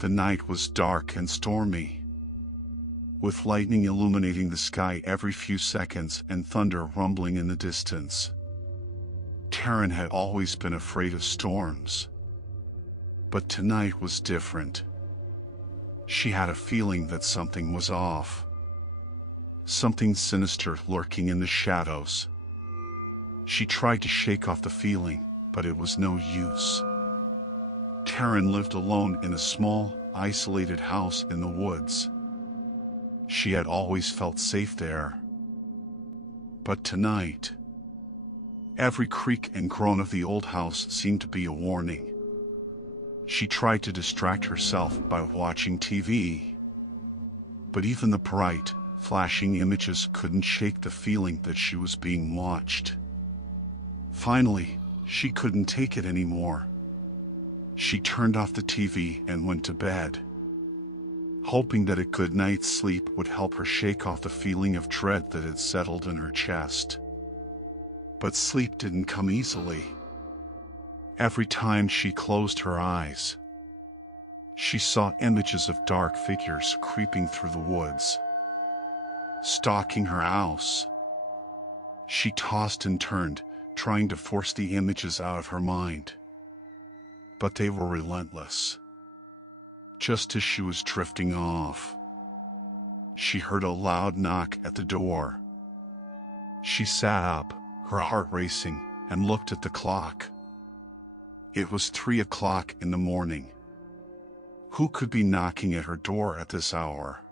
The night was dark and stormy, with lightning illuminating the sky every few seconds and thunder rumbling in the distance. Taryn had always been afraid of storms, but tonight was different. She had a feeling that something was off, something sinister lurking in the shadows. She tried to shake off the feeling, but it was no use. Taryn lived alone in a small, isolated house in the woods. She had always felt safe there. But tonight, every creak and groan of the old house seemed to be a warning. She tried to distract herself by watching TV, but even the bright, flashing images couldn't shake the feeling that she was being watched. Finally, she couldn't take it anymore. She turned off the TV and went to bed, hoping that a good night's sleep would help her shake off the feeling of dread that had settled in her chest. But sleep didn't come easily. Every time she closed her eyes, she saw images of dark figures creeping through the woods, stalking her house. She tossed and turned, trying to force the images out of her mind. But they were relentless. Just as she was drifting off, she heard a loud knock at the door. She sat up, her heart racing, and looked at the clock. It was 3 o'clock in the morning. Who could be knocking at her door at this hour?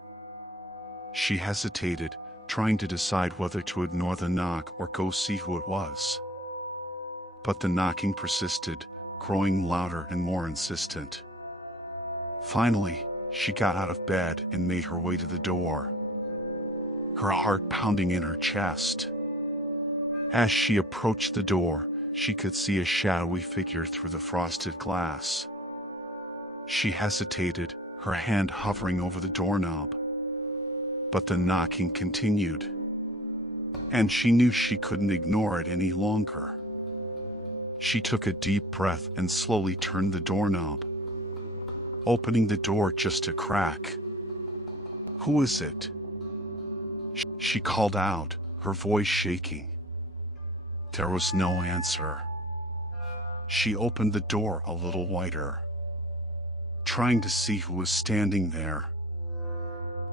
She hesitated, trying to decide whether to ignore the knock or go see who it was. But the knocking persisted, growing louder and more insistent. Finally, she got out of bed and made her way to the door, her heart pounding in her chest. As she approached the door, she could see a shadowy figure through the frosted glass. She hesitated, her hand hovering over the doorknob. But the knocking continued, and she knew she couldn't ignore it any longer. She took a deep breath and slowly turned the doorknob, opening the door just a crack. "Who is it?" she called out, her voice shaking. There was no answer. She opened the door a little wider, trying to see who was standing there.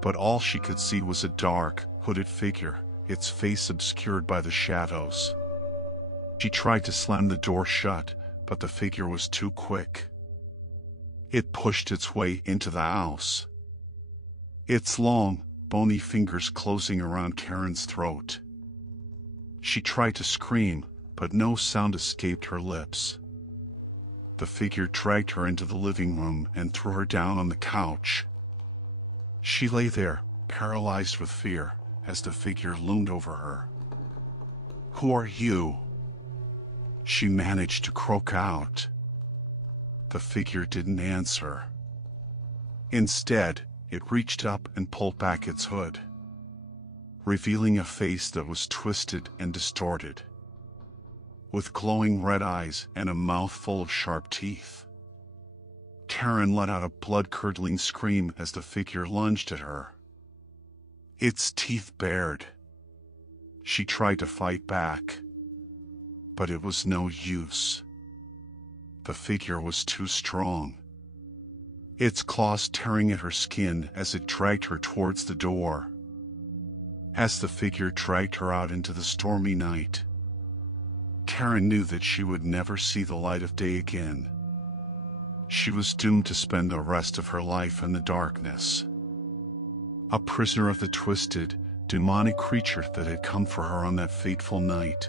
But all she could see was a dark, hooded figure, its face obscured by the shadows. She tried to slam the door shut, but the figure was too quick. It pushed its way into the house, its long, bony fingers closing around Karen's throat. She tried to scream, but no sound escaped her lips. The figure dragged her into the living room and threw her down on the couch. She lay there, paralyzed with fear, as the figure loomed over her. "Who are you?" she managed to croak out. The figure didn't answer. Instead, it reached up and pulled back its hood, revealing a face that was twisted and distorted, with glowing red eyes and a mouth full of sharp teeth. Taryn let out a blood-curdling scream as the figure lunged at her, its teeth bared. She tried to fight back, but it was no use. The figure was too strong, its claws tearing at her skin as it dragged her towards the door. As the figure dragged her out into the stormy night, Karen knew that she would never see the light of day again. She was doomed to spend the rest of her life in the darkness, a prisoner of the twisted, demonic creature that had come for her on that fateful night.